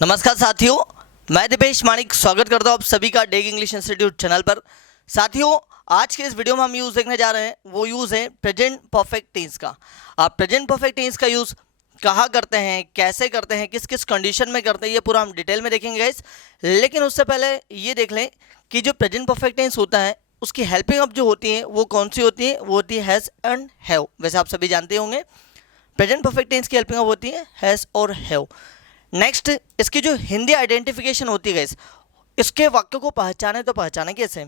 नमस्कार साथियों, मैं दिपेश मानिक स्वागत करता हूं आप सभी का डेग इंग्लिश इंस्टीट्यूट चैनल पर। साथियों, आज के इस वीडियो में हम यूज़ देखने जा रहे हैं, वो यूज़ है प्रेजेंट परफेक्ट टेंस का। आप प्रेजेंट परफेक्ट टेंस का यूज़ कहाँ करते हैं, कैसे करते हैं, किस किस कंडीशन में करते हैं, ये पूरा हम डिटेल में देखेंगे गाइस। लेकिन उससे पहले ये देख लें कि जो प्रेजेंट परफेक्ट टेंस होता है उसकी हेल्पिंग अप जो होती है वो कौन सी होती है, वो होती है हैज़ एंड हैव। वैसे आप सभी जानते होंगे प्रेजेंट परफेक्ट टेंस की हेल्पिंग अप होती है हैज़ और हैव। नेक्स्ट, इसकी जो हिंदी आइडेंटिफिकेशन होती है गाइस, इसके वाक्य को पहचाने तो पहचाने कैसे।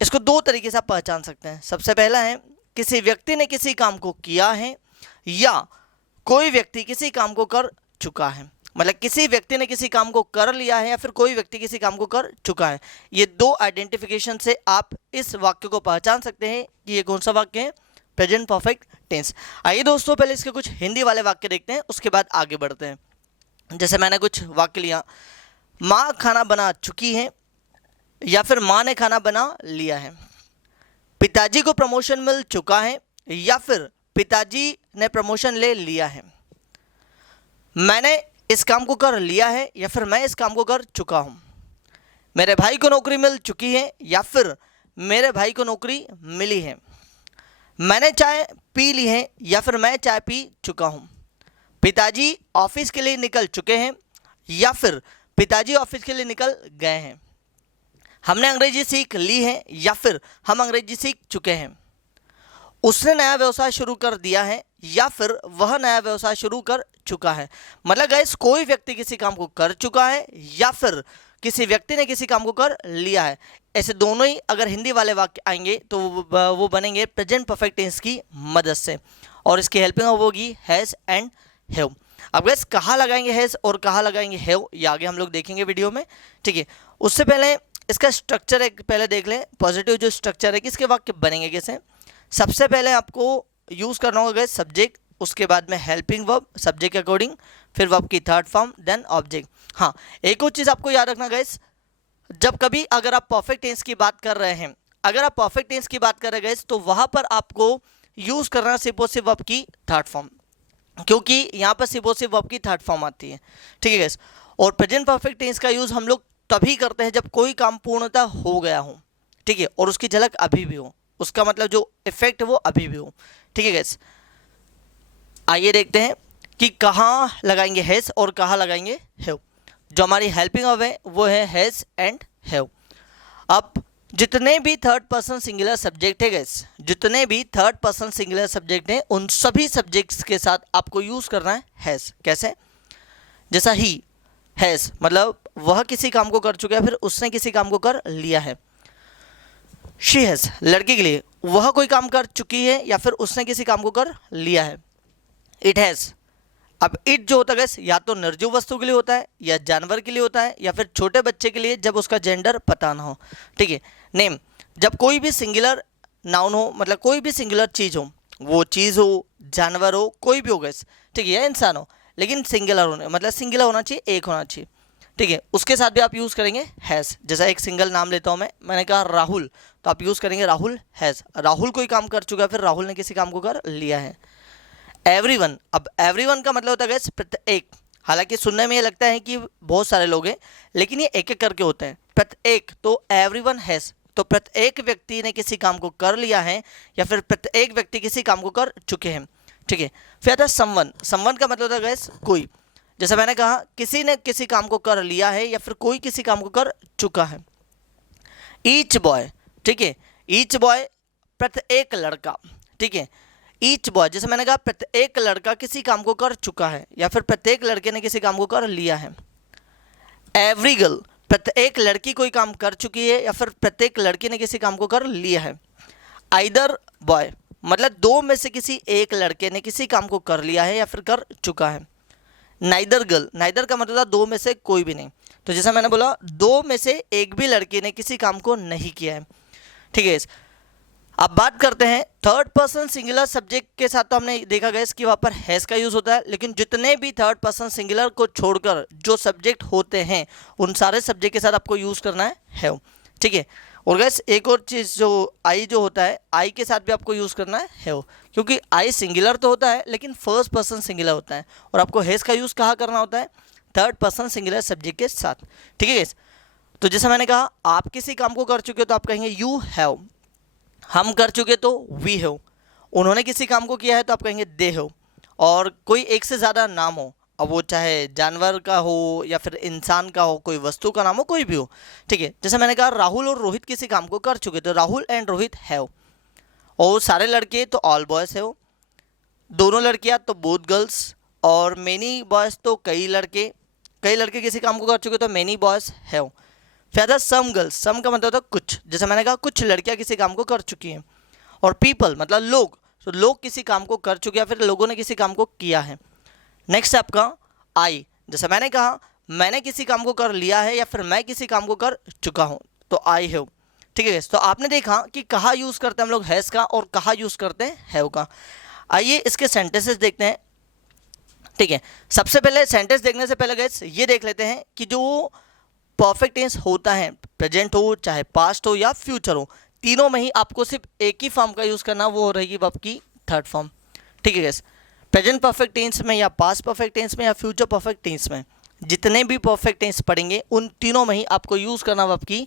इसको दो तरीके से आप पहचान सकते हैं। सबसे पहला है किसी व्यक्ति ने किसी काम को किया है या कोई व्यक्ति किसी काम को कर चुका है। मतलब किसी व्यक्ति ने किसी काम को कर लिया है या फिर कोई व्यक्ति किसी काम को कर चुका है। ये दो आइडेंटिफिकेशन से आप इस वाक्य को पहचान सकते हैं कि ये कौन सा वाक्य है, प्रेजेंट परफेक्ट टेंस। आइए दोस्तों, पहले इसके कुछ हिंदी वाले वाक्य देखते हैं, उसके बाद आगे बढ़ते हैं। जैसे मैंने कुछ वाक्य लिया, माँ खाना बना चुकी है या फिर माँ ने खाना बना लिया है। पिताजी को प्रमोशन मिल चुका है या फिर पिताजी ने प्रमोशन ले लिया है। मैंने इस काम को कर लिया है या फिर मैं इस काम को कर चुका हूँ। मेरे भाई को नौकरी मिल चुकी है या फिर मेरे भाई को नौकरी मिली है। मैंने चाय पी ली है या फिर मैं चाय पी चुका हूँ। पिताजी ऑफिस के लिए निकल चुके हैं या फिर पिताजी ऑफिस के लिए निकल गए हैं। हमने अंग्रेजी सीख ली है या फिर हम अंग्रेजी सीख चुके हैं। उसने नया व्यवसाय शुरू कर दिया है या फिर वह नया व्यवसाय शुरू कर चुका है। मतलब गाइस, कोई व्यक्ति किसी काम को कर चुका है या फिर किसी व्यक्ति ने किसी काम को कर लिया है। ऐसे दोनों ही अगर हिंदी वाले वाक्य आएंगे तो वो बनेंगे प्रेजेंट परफेक्ट टेंस की मदद से, और इसकी हेल्पिंग होगी हैज़ एंड हैव। अब गैस कहाँ लगाएंगे हैज़ और कहाँ लगाएंगे हैव, ये आगे हम लोग देखेंगे वीडियो में, ठीक है। उससे पहले इसका स्ट्रक्चर एक पहले देख लें। पॉजिटिव जो स्ट्रक्चर है किसके वाक्य बनेंगे कैसे। सबसे पहले आपको यूज़ करना होगा गैस सब्जेक्ट, उसके बाद में हेल्पिंग वर्ब सब्जेक्ट के अकॉर्डिंग, फिर वर्ब की थर्ड फॉर्म, देन ऑब्जेक्ट। हाँ, एक और चीज़ आपको याद रखना गैस, जब कभी अगर आप परफेक्ट टेंस की बात कर रहे हैं, अगर आप परफेक्ट टेंस की बात कर रहे हैं गैस, तो वहाँ पर आपको यूज़ करना सिर्फ वर्ब की थर्ड फॉर्म, क्योंकि यहाँ पर सिर्फ वर्ब की थर्ड फॉर्म आती है, ठीक है गैस। और प्रेजेंट परफेक्ट टेंस का यूज़ हम लोग तभी करते हैं जब कोई काम पूर्णतः हो गया हो, ठीक है, और उसकी झलक अभी भी हो, उसका मतलब जो इफेक्ट है वो अभी भी हो, ठीक है गैस। आइए देखते हैं कि कहाँ लगाएंगे हैज़ और कहाँ लगाएंगे हैव। जो हमारी हेल्पिंग वर्ब है वो है हैज़ एंड हैव। अब जितने भी थर्ड पर्सन सिंगुलर सब्जेक्ट है गैस, जितने भी थर्ड पर्सन सिंगुलर सब्जेक्ट हैं, उन सभी सब्जेक्ट्स के साथ आपको यूज़ करना है हैज़। कैसे, जैसा ही हैज़ मतलब वह किसी काम को कर चुका है, फिर उसने किसी काम को कर लिया है। शी हैज़ लड़की के लिए, वह कोई काम कर चुकी है या फिर उसने किसी काम को कर लिया है। इट हैज़, अब इट जो होता है गैस, या तो निर्जीव वस्तु के लिए होता है या जानवर के लिए होता है या फिर छोटे बच्चे के लिए जब उसका जेंडर पता ना हो, ठीक है। नेम, जब कोई भी सिंगुलर नाउन हो, मतलब कोई भी सिंगुलर चीज़ हो, वो चीज़ हो, जानवर हो, कोई भी हो गैस, ठीक है, या इंसान हो, लेकिन सिंगुलर होने मतलब सिंगुलर होना चाहिए, एक होना चाहिए, ठीक है। उसके साथ भी आप यूज़ करेंगे हैज़। जैसा एक सिंगल नाम लेता हूँ मैंने कहा राहुल, तो आप यूज़ करेंगे राहुल हैज़। राहुल कोई काम कर चुका है, फिर राहुल ने किसी काम को कर लिया है। एवरीवन, अब एवरीवन का मतलब होता है गैस प्रत्येक। हालांकि सुनने में ये लगता है कि बहुत सारे लोग हैं, लेकिन ये एक एक करके होते हैं। प्रत्येक, तो एवरीवन हैज़, तो प्रत्येक व्यक्ति ने किसी काम को कर लिया है या फिर प्रत्येक व्यक्ति किसी काम को कर चुके हैं, ठीक है। फिर आता है समवन। समवन का मतलब होता है गैस कोई। जैसे मैंने कहा किसी ने किसी काम को कर लिया है या फिर कोई किसी काम को कर चुका है। ईच बॉय, ठीक है, ईच बॉय प्रत्येक लड़का, ठीक है। ईच बॉय, जैसे मैंने कहा प्रत्येक लड़का किसी काम को कर चुका है या फिर प्रत्येक लड़के ने किसी काम को कर लिया है। एवरी गर्ल, प्रत्येक लड़की कोई काम कर चुकी है या फिर प्रत्येक लड़की ने किसी काम को कर लिया है। आइदर बॉय, मतलब दो में से किसी एक लड़के ने किसी काम को कर लिया है या फिर कर चुका है। नाइदर गर्ल, नाइदर का मतलब दो में से कोई भी नहीं, तो जैसा मैंने बोला दो में से एक भी लड़की ने किसी काम को नहीं किया है, ठीक है। अब बात करते हैं थर्ड पर्सन सिंगुलर सब्जेक्ट के साथ, तो हमने देखा गया कि वहाँ पर हैज़ का यूज़ होता है, लेकिन जितने भी थर्ड पर्सन सिंगुलर को छोड़कर जो सब्जेक्ट होते हैं उन सारे सब्जेक्ट के साथ आपको यूज़ करना है हैव, ठीक है। और गैस एक और चीज़, जो आई जो होता है, आई के साथ भी आपको यूज़ करना है हैव, क्योंकि आई सिंगुलर तो होता है लेकिन फर्स्ट पर्सन सिंगुलर होता है। और आपको हैज़ का यूज़ कहाँ करना होता है, थर्ड पर्सन सिंगुलर सब्जेक्ट के साथ, ठीक है। तो जैसे मैंने कहा आप किसी काम को कर चुके हो तो आप कहेंगे यू हैव, हम कर चुके तो वी हैव, उन्होंने किसी काम को किया है तो आप कहेंगे दे हैव, और कोई एक से ज़्यादा नाम हो, अब वो चाहे जानवर का हो या फिर इंसान का हो, कोई वस्तु का नाम हो, कोई भी हो, ठीक है। जैसे मैंने कहा राहुल और रोहित किसी काम को कर चुके तो राहुल एंड रोहित हैव, और सारे लड़के तो ऑल बॉयज़ हैव, दोनों लड़कियां तो बोथ गर्ल्स, और मेनी बॉयज़ तो कई लड़के किसी काम को कर चुके तो मेनी बॉयज़ हैव। फिर सम गर्ल्स, सम का मतलब होता है कुछ, जैसे मैंने कहा कुछ लड़कियां किसी काम को कर चुकी हैं, और पीपल मतलब लोग, तो लोग किसी काम को कर चुके हैं, फिर लोगों ने किसी काम को किया है। नेक्स्ट है आपका आई, जैसे मैंने कहा मैंने किसी काम को कर लिया है या फिर मैं किसी काम को कर चुका हूँ तो आई हैव, ठीक है। तो आपने देखा कि कहाँ यूज़ करते हैं हम लोग हैज़ का और कहाँ यूज़ करते हैं हैव का। आइए इसके सेंटेंसेस देखते हैं, ठीक है। सबसे पहले सेंटेंस देखने से पहले गाइस ये देख लेते हैं कि जो परफेक्ट टेंस होता है, प्रेजेंट हो चाहे पास्ट हो या फ्यूचर हो, तीनों में ही आपको सिर्फ एक ही फॉर्म का यूज़ करना, वो हो रहेगी वर्ब की थर्ड फॉर्म, ठीक है गाइस। प्रेजेंट परफेक्ट टेंस में या पास्ट परफेक्ट टेंस में या फ्यूचर परफेक्ट टेंस में, जितने भी परफेक्ट टेंस पढ़ेंगे उन तीनों में ही आपको यूज़ करना वर्ब की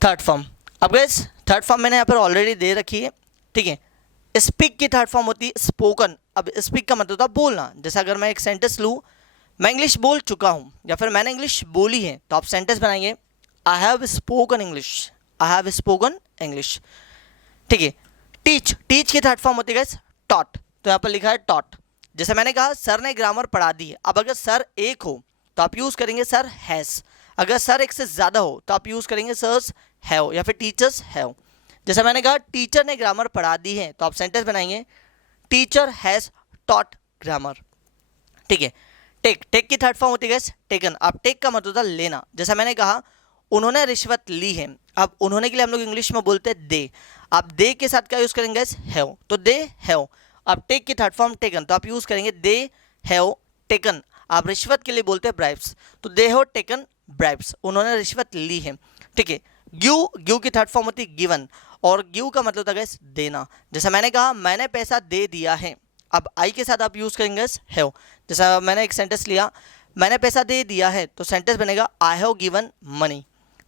थर्ड फॉर्म। अब गाइस थर्ड फॉर्म मैंने यहाँ पर ऑलरेडी दे रखी है, ठीक है। स्पीक की थर्ड फॉर्म होती है स्पोकन। अब स्पीक का मतलब होता है बोलना, जैसे अगर मैं एक सेंटेंस लूँ, मैं इंग्लिश बोल चुका हूँ या फिर मैंने इंग्लिश बोली है, तो आप सेंटेंस बनाएंगे I have spoken English, I have spoken English, ठीक है। टीच की थर्ड फॉर्म होती है टॉट, तो यहाँ पर लिखा है टॉट। जैसे मैंने कहा सर ने ग्रामर पढ़ा दी है, अब अगर सर एक हो तो आप यूज़ करेंगे सर हैज़, अगर सर एक से ज़्यादा हो तो आप यूज़ करेंगे सर्स हैव या फिर टीचर्स हैव। जैसे मैंने कहा टीचर ने ग्रामर पढ़ा दी है, तो आप सेंटेंस बनाएंगे टीचर हैज़ टॉट ग्रामर, ठीक है। टेक की थर्ड फॉर्म होती है टेकन। अब टेक का मतलब होता है लेना, जैसा मैंने कहा उन्होंने रिश्वत ली है, अब उन्होंने के लिए हम लोग इंग्लिश में बोलते हैं दे, आप दे के साथ क्या यूज़ करेंगे हैव, तो दे हैव। अब टेक की थर्ड फॉर्म टेकन, तो आप यूज़ करेंगे दे हैव टेकन। आप रिश्वत के लिए बोलते हैं ब्राइब्स, तो दे हैव टेकन ब्राइब्स, उन्होंने रिश्वत ली है, ठीक है। गिव की थर्ड फॉर्म होती है गिवन, और गिव का मतलब होता है देना। जैसा मैंने कहा मैंने पैसा दे दिया है, अब आई के साथ आप यूज़ करेंगे हैव। जैसा मैंने एक सेंटेंस लिया मैंने पैसा दे दिया है, तो सेंटेंस बनेगा आई हैव गिवन मनी,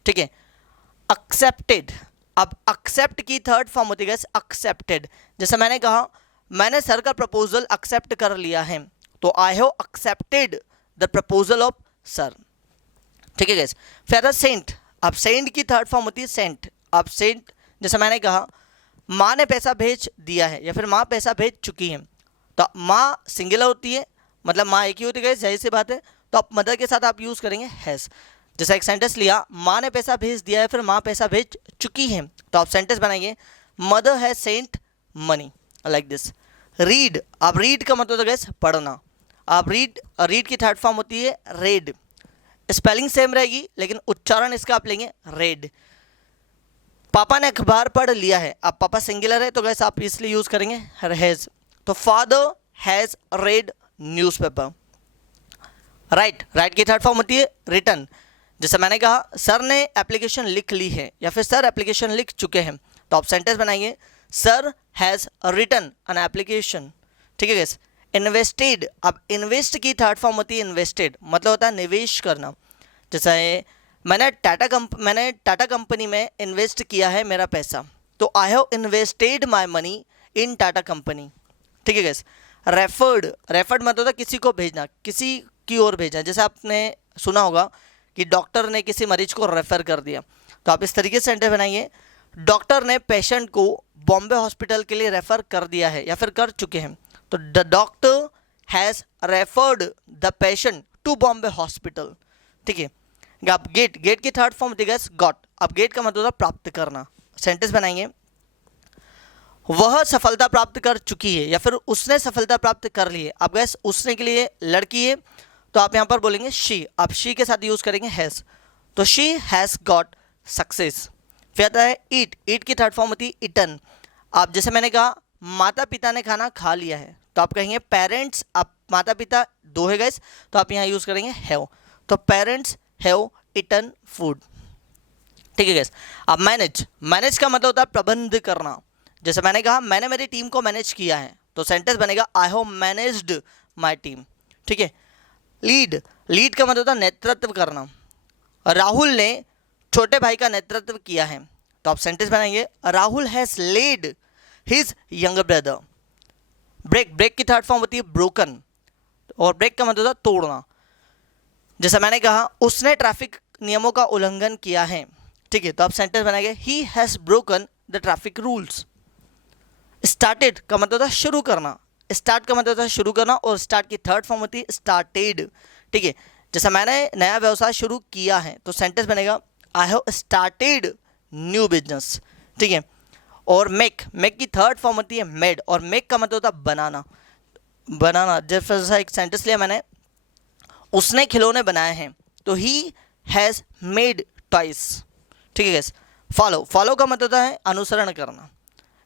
ठीक है। एक्सेप्टेड, अब एक्सेप्ट की थर्ड फॉर्म होती है एक्सेप्टेड। जैसा मैंने कहा मैंने सर का प्रपोजल एक्सेप्ट कर लिया है, तो I have accepted the proposal of sir, ठीक है गैस। फिर सेंट, अब सेंट की थर्ड फॉर्म होती है सेंट। अब सेंट जैसा मैंने कहा माँ ने पैसा भेज दिया है या फिर माँ पैसा भेज चुकी है, तो माँ सिंगुलर होती है, मतलब माँ एक ही होती है, सही सी बात है, तो आप मदर के साथ आप यूज़ करेंगे हैज़। जैसा एक सेंटेंस लिया माँ ने पैसा भेज दिया है फिर माँ पैसा भेज चुकी है, तो आप सेंटेंस बनाएंगे mother has sent money, like this. Read, अब रीड का मतलब होता है पढ़ना। अब रीड की थर्ड फॉर्म होती है रेड, स्पेलिंग सेम रहेगी लेकिन उच्चारण इसका आप लेंगे रेड। पापा ने अखबार पढ़ लिया है, अब पापा सिंगुलर है तो गैस आप इसलिए यूज़ करेंगे हैज़, तो father has red newspaper. Right की थर्ड फॉर्म होती है रिटन। जैसे मैंने कहा सर ने एप्लीकेशन लिख ली है या फिर सर एप्लीकेशन लिख चुके हैं, तो आप सेंटेंस बनाएंगे sir has written an application, ठीक है गैस। इन्वेस्टेड, अब इन्वेस्ट की थर्ड फॉर्म होती है इन्वेस्टेड, मतलब होता है निवेश करना। जैसा है मैंने टाटा कंपनी में इन्वेस्ट किया है मेरा पैसा, तो I have invested my money in Tata company, ठीक है गैस। रेफर्ड मतलब होता है किसी को भेजना, किसी की ओर भेजना। जैसे आपने सुना होगा कि डॉक्टर ने किसी मरीज को रेफ़र कर दिया, तो आप इस तरीके से सेंटेंस बनाइए डॉक्टर ने पेशेंट को बॉम्बे हॉस्पिटल के लिए रेफ़र कर दिया है या फिर कर चुके हैं, तो the doctor has referred the patient to Bombay hospital, ठीक है। अब गेट की थर्ड फॉर्म होती है गॉट। अब गेट का मतलब होता है प्राप्त करना। सेंटेंस बनाएंगे वह सफलता प्राप्त कर चुकी है या फिर उसने सफलता प्राप्त कर ली है। अब गैस उसने के लिए लड़की है, तो आप यहाँ पर बोलेंगे शी, आप शी के साथ यूज़ करेंगे हैज़, तो शी हैज़ गॉट सक्सेस। फिर आता है ईट की थर्ड फॉर्म होती है इटन। आप जैसे मैंने कहा माता पिता ने खाना खा लिया है, तो आप कहेंगे पेरेंट्स, आप माता पिता दो है गैस, तो आप यहाँ यूज़ करेंगे हैव, तो पेरेंट्स हैव इटन फूड, ठीक है गैस। अब मैनेज का मतलब होता है प्रबंध करना। जैसे मैंने कहा मैंने मेरी टीम को मैनेज किया है, तो सेंटेंस बनेगा I have managed my team, ठीक है। लीड, लीड का मतलब होता है नेतृत्व करना। राहुल ने छोटे भाई का नेतृत्व किया है, तो आप सेंटेंस बनाएंगे Rahul has led his younger brother. Break, break की थर्ड फॉर्म होती है ब्रोकन, और ब्रेक का मतलब होता है तोड़ना। जैसा मैंने कहा उसने ट्रैफिक नियमों का उल्लंघन किया है, ठीक है, तो आप सेंटेंस बनाएंगे he has broken the traffic rules. Started का मतलब होता है शुरू करना, स्टार्ट का मतलब होता है शुरू करना, और स्टार्ट की थर्ड फॉर्म होती है स्टार्टेड, ठीक है। जैसा मैंने नया व्यवसाय शुरू किया है, तो सेंटेंस बनेगा I have started new business, ठीक है। और मेक, मेक की थर्ड फॉर्म होती है मेड, और मेक का मतलब होता है बनाना, बनाना। जैसा एक सेंटेंस लिया मैंने, उसने खिलौने बनाए हैं, तो ही हैज़ मेड टॉयज, ठीक है गैस। फॉलो, फॉलो का मतलब होता है अनुसरण करना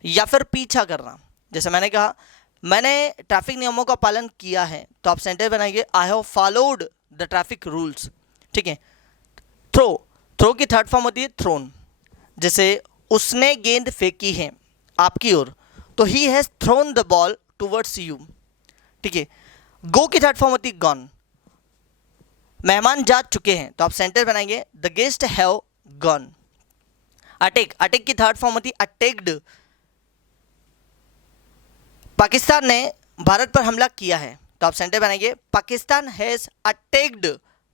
या फिर पीछा करना। जैसे मैंने कहा मैंने ट्रैफिक नियमों का पालन किया है, तो आप सेंटेंस बनाएंगे I have followed the traffic rules, ठीक है। थ्रो, थ्रो की थर्ड फॉर्म होती है थ्रोन। जैसे उसने गेंद फेंकी है आपकी ओर, तो he has thrown the ball towards you, ठीक है। गो की थर्ड फॉर्म होती है गॉन, मेहमान जा चुके हैं, तो आप सेंटेंस बनाएंगे the guest have gone. Attack, attack की थर्ड फॉर्म होती है अटैक्ड। पाकिस्तान ने भारत पर हमला किया है, तो आप सेंटेंस बनाएंगे पाकिस्तान हैज अटैक्ड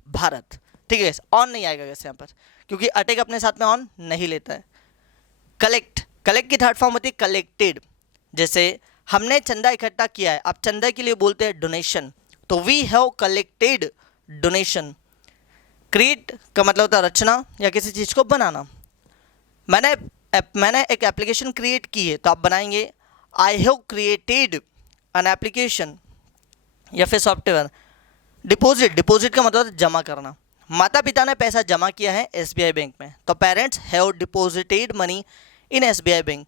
भारत, ठीक है। ऑन नहीं आएगा वैसे यहाँ पर, क्योंकि अटैक अपने साथ में ऑन नहीं लेता है। कलेक्ट, कलेक्ट की थर्ड फॉर्म होती है कलेक्टेड। जैसे हमने चंदा इकट्ठा किया है, आप चंदा के लिए बोलते हैं डोनेशन, तो we have collected donation. Create का मतलब होता है रचना या किसी चीज़ को बनाना। मैंने एक एप्लीकेशन क्रिएट की है, तो आप बनाएंगे I have created an application या फिर सॉफ्टवेयर। डिपॉजिट, डिपॉजिट का मतलब जमा करना। माता पिता ने पैसा जमा किया है एसबीआई बैंक में, तो parents have deposited money in SBI bank.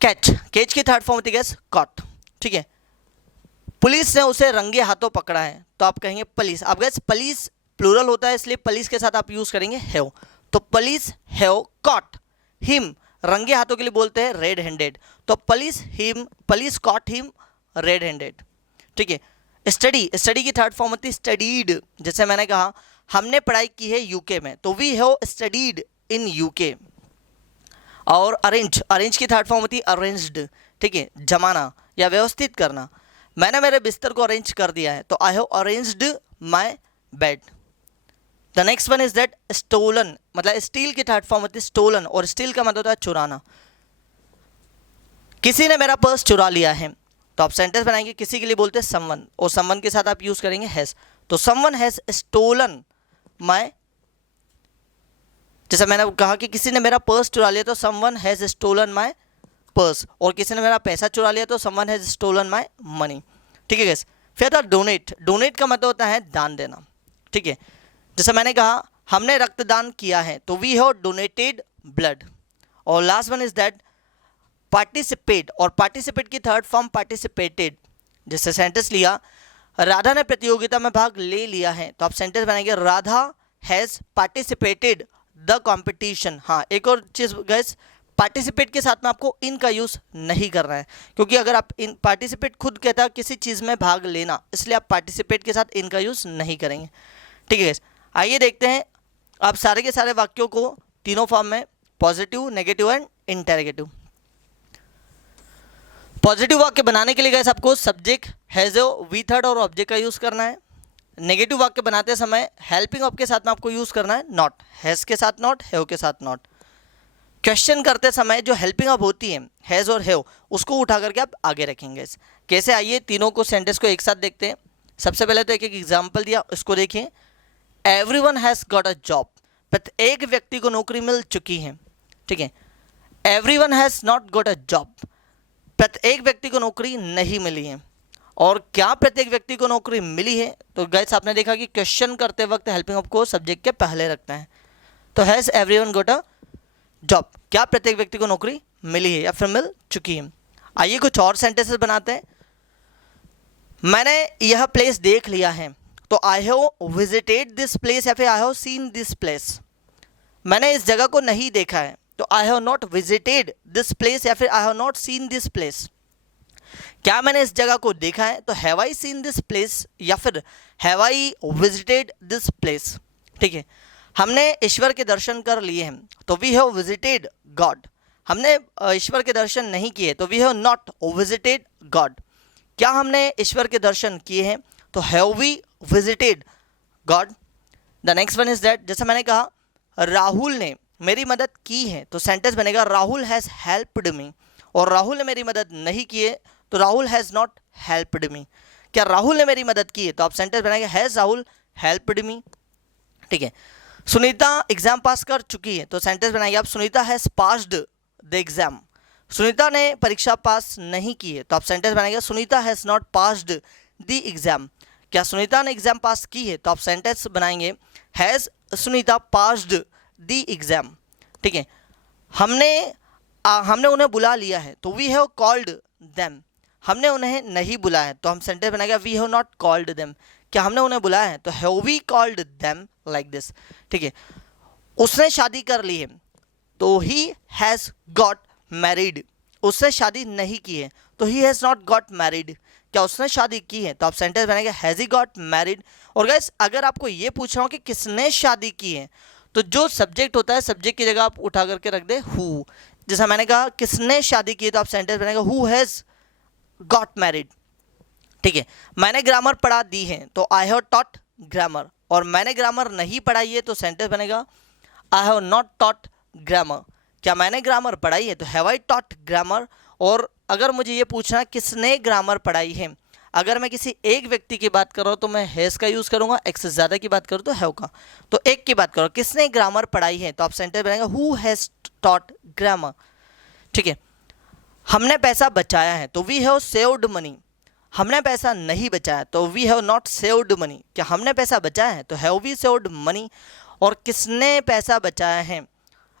Catch, catch की थर्ड फॉर्म होती है कॉट, ठीक है। पुलिस ने उसे रंगे हाथों पकड़ा है, तो आप कहेंगे पुलिस। आप गैस पुलिस प्लूरल होता है, इसलिए पुलिस के साथ आप यूज करेंगे हैव, तो पुलिस हैव कॉट हिम, रंगे हाथों के लिए बोलते हैं रेड हैंडेड, तो police cot him red handed, ठीक है। स्टडी, स्टडी की थर्ड फॉर्म होती है स्टडीड। जैसे मैंने कहा हमने पढ़ाई की है यूके में, तो we have studied in UK. और अरेंज, अरेंज की थर्ड फॉर्म होती है अरेंज्ड, ठीक है, जमाना या व्यवस्थित करना। मैंने मेरे बिस्तर को अरेंज कर दिया है, तो I have arranged my bed. The next one is that stolen, मतलब स्टील की थर्ड फॉर्म होती है स्टोलन, और स्टील का मतलब होता है चुराना। किसी ने मेरा पर्स चुरा लिया है, तो आप सेंटेंस बनाएंगे किसी के लिए बोलते हैं समवन, और समवन के साथ आप यूज करेंगे हैज, तो समवन हैज स्टोलन माई। जैसे मैंने कहा कि किसी ने मेरा पर्स चुरा लिया, तो someone has stolen my purse, और किसी ने मेरा पैसा चुरा लिया, तो someone has stolen my money, ठीक है गैस। फिर था डोनेट, डोनेट का मतलब होता है दान देना, ठीक है। जैसे मैंने कहा हमने रक्तदान किया है, तो वी हैव डोनेटेड ब्लड। और last one is that participate, और पार्टिसिपेट की थर्ड फॉर्म पार्टिसिपेटेड। जैसे सेंटेंस लिया राधा ने प्रतियोगिता में भाग ले लिया है, तो आप सेंटेंस बनाएंगे Radha has participated the competition. हाँ, एक और चीज़ गैस, पार्टिसिपेट के साथ में आपको इन का यूज़ नहीं करना है, क्योंकि अगर आप इन, पार्टिसिपेट खुद कहता है किसी चीज़ में भाग लेना, इसलिए आप पार्टिसिपेट के साथ इनका यूज़ नहीं करेंगे, ठीक है गैस। आइए देखते हैं आप सारे के सारे वाक्यों को तीनों फॉर्म में, positive, negative and interrogative. Positive वाक्य बनाने के लिए गैस आपको सब्जेक्ट, हैज, वी थर्ड और ऑब्जेक्ट का यूज़ करना है। नेगेटिव वाक्य बनाते समय हेल्पिंग ऑफ के साथ में आपको यूज़ करना है नॉट, हैज़ के साथ नॉट, हैव के साथ नॉट। क्वेश्चन करते समय जो हेल्पिंग ऑफ होती है हैज़ और हैव, उसको उठा करके आप आगे रखेंगे। कैसे, आइए तीनों को सेंटेंस को एक साथ देखते हैं। सबसे पहले तो एक एक एग्जाम्पल दिया, उसको देखिए। Everyone has got a job, प्रत्येक व्यक्ति को नौकरी मिल चुकी है, ठीक है। Everyone has not got a job, प्रत्येक व्यक्ति को नौकरी नहीं मिली है। और क्या प्रत्येक व्यक्ति को नौकरी मिली है, तो गाइस आपने देखा कि क्वेश्चन करते वक्त हेल्पिंग ऑफ को सब्जेक्ट के पहले रखना है। तो has everyone got a job, क्या प्रत्येक व्यक्ति को नौकरी मिली है या फिर मिल चुकी है। आइए कुछ और सेंटेंसेस बनाते हैं। मैंने यह प्लेस देख लिया है, तो I have visited this place या फिर I have seen this place. मैंने इस जगह को नहीं देखा है, तो I have not visited this place या फिर I have not seen this place. क्या मैंने इस जगह को देखा है, तो have I seen this place या फिर have I visited this place. ठीक है, हमने ईश्वर के दर्शन कर लिए हैं तो वी हैव विजिटेड गॉड। हमने ईश्वर के दर्शन नहीं किए तो we have not visited God. क्या हमने ईश्वर के दर्शन किए हैं तो have we visited God. The next one is that, जैसे मैंने कहा राहुल ने मेरी मदद की है तो सेंटेंस बनेगा राहुल हैज़ हेल्प्ड मी। और राहुल ने मेरी मदद नहीं की है तो Rahul has not helped me. क्या राहुल ने मेरी मदद की है तो आप सेंटेंस बनाएंगे हैज़ राहुल हेल्प्ड मी। ठीक है, सुनीता एग्जाम पास कर चुकी है तो सेंटेंस बनाइए आप Sunita has passed the exam. Sunita ने परीक्षा पास नहीं की है तो आप सेंटेंस बनाएंगे Sunita has not passed the exam. क्या सुनीता ने एग्जाम पास की है तो आप सेंटेंस बनाएंगे has Sunita passed the exam. ठीक है, हमने उन्हें बुला लिया है तो वी हैव कॉल्ड देम। हमने उन्हें नहीं बुलाया है तो हम सेंटेंस बनाएंगे we have not called them. क्या हमने उन्हें बुलाया है तो have we called them like this. ठीक है, उसने शादी कर ली है तो ही हैज़ गॉट मैरिड। उसने शादी नहीं की है तो he has not got married. क्या उसने शादी की है तो आप सेंटेंस बनाएंगे हैज़ ही गॉट मैरिड। और गाइस अगर आपको ये पूछ रहा हूँ कि किसने शादी की है तो जो सब्जेक्ट होता है सब्जेक्ट की जगह आप उठा करके रख दे हु। जैसा मैंने कहा किसने शादी की है तो आप सेंटेंस बनाएंगे हु हैज़ गॉट मैरिड। ठीक है, मैंने ग्रामर पढ़ा दी है तो आई हैव टॉट ग्रामर। और मैंने ग्रामर नहीं पढ़ाई है तो सेंटेंस बनेगा I have not taught grammar. क्या मैंने ग्रामर पढ़ाई है तो हैव आई टॉट ग्रामर। और अगर मुझे ये पूछना किसने ग्रामर पढ़ाई है, अगर मैं किसी एक व्यक्ति की बात कर रहा हूँ तो मैं हैज़ का यूज़ करूँगा, एक से ज़्यादा की बात करूँ तो हैव का। तो एक की बात करो किसने ग्रामर पढ़ाई है तो आप सेंटेंस बनाएंगे हु हैज़ टॉट ग्रामर। ठीक है, हमने पैसा बचाया है तो वी हैव सेव्ड मनी। हमने पैसा नहीं बचाया तो we have not saved money. क्या हमने पैसा बचाया है तो हैव वी सेव्ड मनी। और किसने पैसा बचाया है,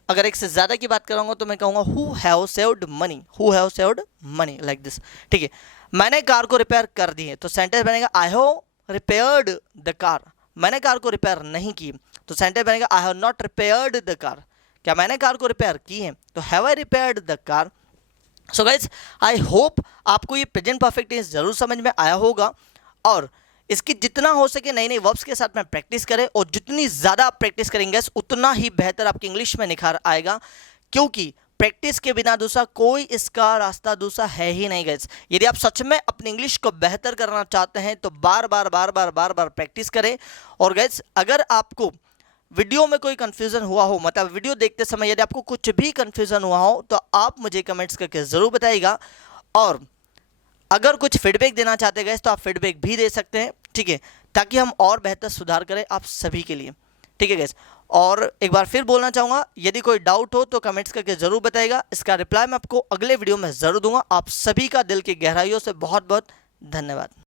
अगर एक से ज़्यादा की बात करूँगा तो मैं कहूँगा who have saved money, who have saved money like this. ठीक है, मैंने कार को रिपेयर कर दी है तो सेंटेंस बनेगा I have repaired the car. मैंने कार को रिपेयर नहीं की तो सेंटेंस बनेगा I have not repaired the car. क्या मैंने कार को रिपेयर की है तो have I repaired the car. So guys I hope आपको ये प्रेजेंट परफेक्ट टेंस जरूर समझ में आया होगा और इसकी जितना हो सके नई नई वर्ब्स के साथ में प्रैक्टिस करें। और जितनी ज़्यादा आप प्रैक्टिस करेंगे उतना ही बेहतर आपकी इंग्लिश में निखार आएगा, क्योंकि प्रैक्टिस के बिना दूसरा कोई इसका रास्ता दूसरा है ही नहीं गाइस। यदि आप सच में अपनी इंग्लिश को बेहतर करना चाहते हैं तो बार बार बार बार बार बार प्रैक्टिस करें। और गाइस अगर आपको वीडियो में कोई कंफ्यूजन हुआ हो, मतलब वीडियो देखते समय यदि आपको कुछ भी कंफ्यूजन हुआ हो तो आप मुझे कमेंट्स करके ज़रूर बताइएगा। और अगर कुछ फीडबैक देना चाहते गए तो आप फीडबैक भी दे सकते हैं। ठीक है, ताकि हम और बेहतर सुधार करें आप सभी के लिए। ठीक है गैस, और एक बार फिर बोलना चाहूँगा यदि कोई डाउट हो तो कमेंट्स करके ज़रूर बताइएगा। इसका रिप्लाई मैं आपको अगले वीडियो में ज़रूर दूंगा। आप सभी का दिल की गहराइयों से बहुत बहुत धन्यवाद।